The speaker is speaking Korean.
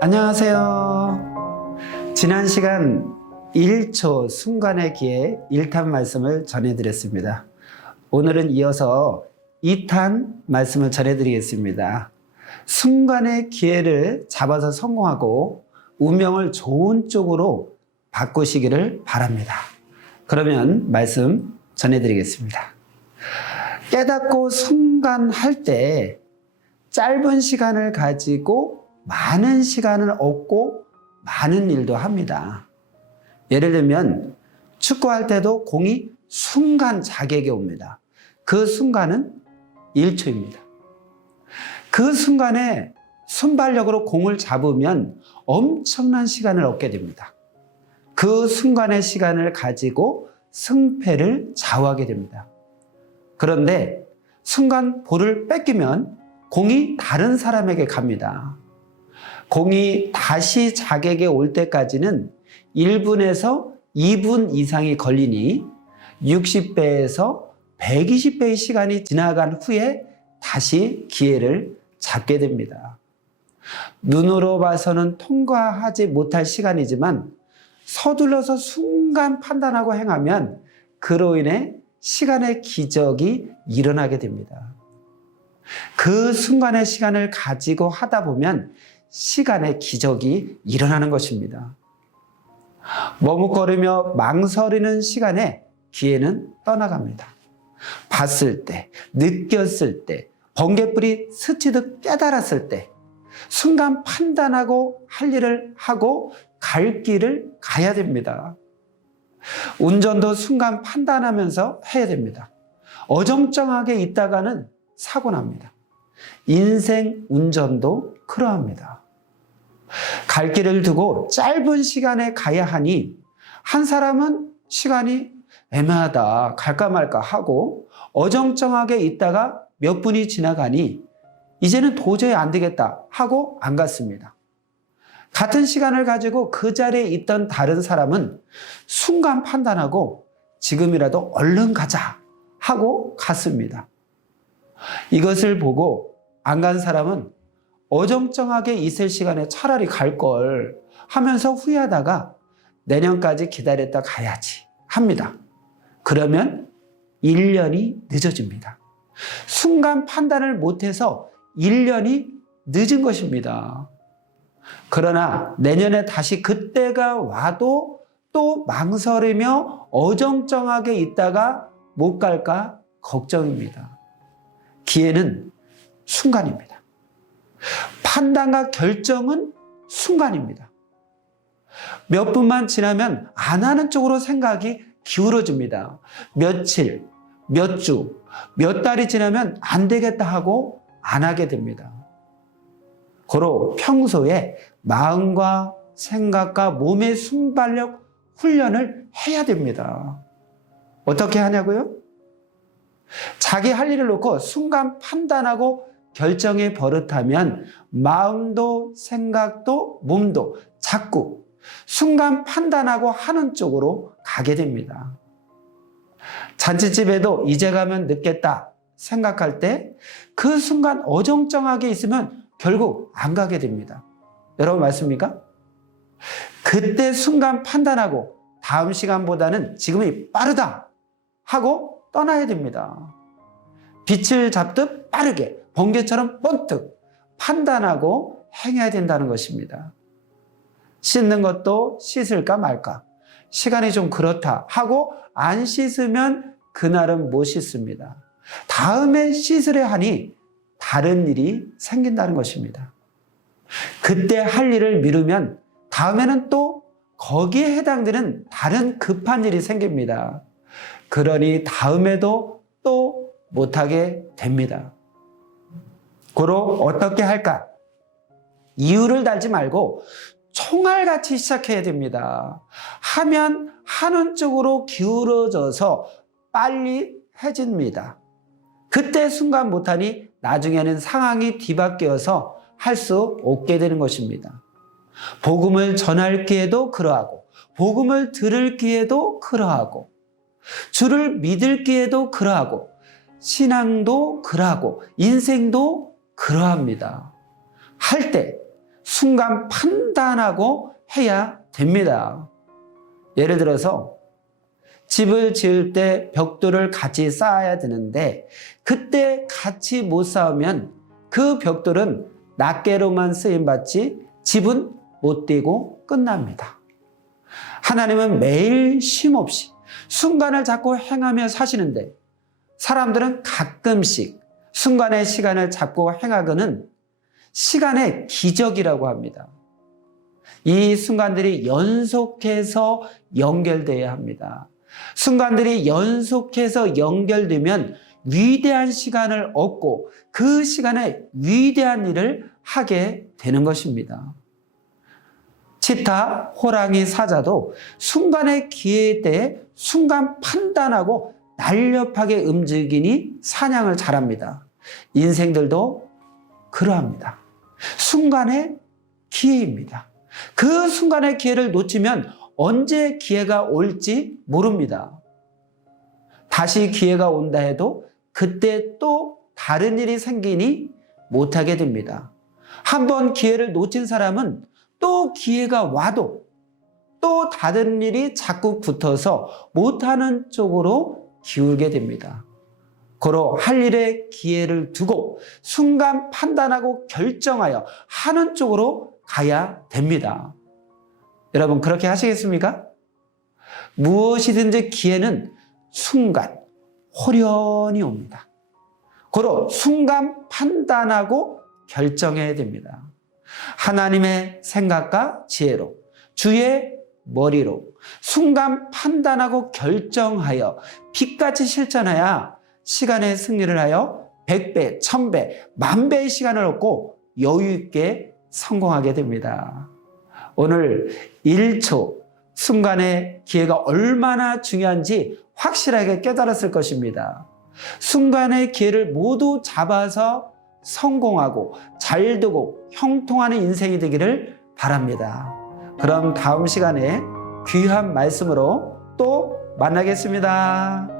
안녕하세요. 지난 시간 1초 순간의 기회 1탄 말씀을 전해드렸습니다. 오늘은 이어서 2탄 말씀을 전해드리겠습니다. 순간의 기회를 잡아서 성공하고 운명을 좋은 쪽으로 바꾸시기를 바랍니다. 그러면 말씀 전해드리겠습니다. 깨닫고 순간할 때 짧은 시간을 가지고 많은 시간을 얻고 많은 일도 합니다. 예를 들면 축구할 때도 공이 순간 자기에게 옵니다. 그 순간은 1초입니다. 그 순간에 순발력으로 공을 잡으면 엄청난 시간을 얻게 됩니다. 그 순간의 시간을 가지고 승패를 좌우하게 됩니다. 그런데 순간 볼을 뺏기면 공이 다른 사람에게 갑니다. 공이 다시 자기에게 올 때까지는 1분에서 2분 이상이 걸리니 60배에서 120배의 시간이 지나간 후에 다시 기회를 잡게 됩니다. 눈으로 봐서는 통과하지 못할 시간이지만 서둘러서 순간 판단하고 행하면 그로 인해 시간의 기적이 일어나게 됩니다. 그 순간의 시간을 가지고 하다 보면 시간의 기적이 일어나는 것입니다. 머뭇거리며 망설이는 시간에 기회는 떠나갑니다. 봤을 때, 느꼈을 때, 번갯불이 스치듯 깨달았을 때 순간 판단하고 할 일을 하고 갈 길을 가야 됩니다. 운전도 순간 판단하면서 해야 됩니다. 어정쩡하게 있다가는 사고 납니다. 인생 운전도 그러합니다. 갈 길을 두고 짧은 시간에 가야 하니 한 사람은 시간이 애매하다 갈까 말까 하고 어정쩡하게 있다가 몇 분이 지나가니 이제는 도저히 안 되겠다 하고 안 갔습니다. 같은 시간을 가지고 그 자리에 있던 다른 사람은 순간 판단하고 지금이라도 얼른 가자 하고 갔습니다. 이것을 보고 안 간 사람은 어정쩡하게 있을 시간에 차라리 갈 걸 하면서 후회하다가 내년까지 기다렸다 가야지 합니다. 그러면 1년이 늦어집니다. 순간 판단을 못해서 1년이 늦은 것입니다. 그러나 내년에 다시 그때가 와도 또 망설이며 어정쩡하게 있다가 못 갈까 걱정입니다. 기회는 순간입니다. 판단과 결정은 순간입니다. 몇 분만 지나면 안 하는 쪽으로 생각이 기울어집니다. 며칠, 몇 주, 몇 달이 지나면 안 되겠다 하고 안 하게 됩니다. 고로 평소에 마음과 생각과 몸의 순발력 훈련을 해야 됩니다. 어떻게 하냐고요? 자기 할 일을 놓고 순간 판단하고 결정에 버릇하면 마음도 생각도 몸도 자꾸 순간 판단하고 하는 쪽으로 가게 됩니다. 잔치집에도 이제 가면 늦겠다 생각할 때 그 순간 어정쩡하게 있으면 결국 안 가게 됩니다. 여러분 맞습니까? 그때 순간 판단하고 다음 시간보다는 지금이 빠르다 하고 떠나야 됩니다. 빛을 잡듯 빠르게 번개처럼 번뜩 판단하고 행해야 된다는 것입니다. 씻는 것도 씻을까 말까 시간이 좀 그렇다 하고 안 씻으면 그날은 못 씻습니다. 다음에 씻으려 하니 다른 일이 생긴다는 것입니다. 그때 할 일을 미루면 다음에는 또 거기에 해당되는 다른 급한 일이 생깁니다. 그러니 다음에도 또 못하게 됩니다. 고로 어떻게 할까? 이유를 달지 말고 총알같이 시작해야 됩니다. 하면 하는 쪽으로 기울어져서 빨리 해집니다. 그때 순간 못하니 나중에는 상황이 뒤바뀌어서 할 수 없게 되는 것입니다. 복음을 전할 기에도 그러하고 복음을 들을 기에도 그러하고 주를 믿을 기에도 그러하고 신앙도 그러하고 인생도 그러합니다. 할 때 순간 판단하고 해야 됩니다. 예를 들어서 집을 지을 때 벽돌을 같이 쌓아야 되는데 그때 같이 못 쌓으면 그 벽돌은 낱개로만 쓰임받지 집은 못 띄고 끝납니다. 하나님은 매일 쉼없이 순간을 잡고 행하며 사시는데 사람들은 가끔씩 순간의 시간을 잡고 행하고는 시간의 기적이라고 합니다. 이 순간들이 연속해서 연결되어야 합니다. 순간들이 연속해서 연결되면 위대한 시간을 얻고 그 시간에 위대한 일을 하게 되는 것입니다. 치타, 호랑이, 사자도 순간의 기회 때에 순간 판단하고 날렵하게 움직이니 사냥을 잘합니다. 인생들도 그러합니다. 순간의 기회입니다. 그 순간의 기회를 놓치면 언제 기회가 올지 모릅니다. 다시 기회가 온다 해도 그때 또 다른 일이 생기니 못하게 됩니다. 한번 기회를 놓친 사람은 또 기회가 와도 또 다른 일이 자꾸 붙어서 못하는 쪽으로 기울게 됩니다. 고로 할 일에 기회를 두고 순간 판단하고 결정하여 하는 쪽으로 가야 됩니다. 여러분 그렇게 하시겠습니까? 무엇이든지 기회는 순간 호련히 옵니다. 고로 순간 판단하고 결정해야 됩니다. 하나님의 생각과 지혜로 주의 머리로 순간 판단하고 결정하여 빛같이 실천해야 시간의 승리를 하여 100배, 1000배, 10,000배의 시간을 얻고 여유 있게 성공하게 됩니다. 오늘 1초 순간의 기회가 얼마나 중요한지 확실하게 깨달았을 것입니다. 순간의 기회를 모두 잡아서 성공하고 잘 되고 형통하는 인생이 되기를 바랍니다. 그럼 다음 시간에 귀한 말씀으로 또 만나겠습니다.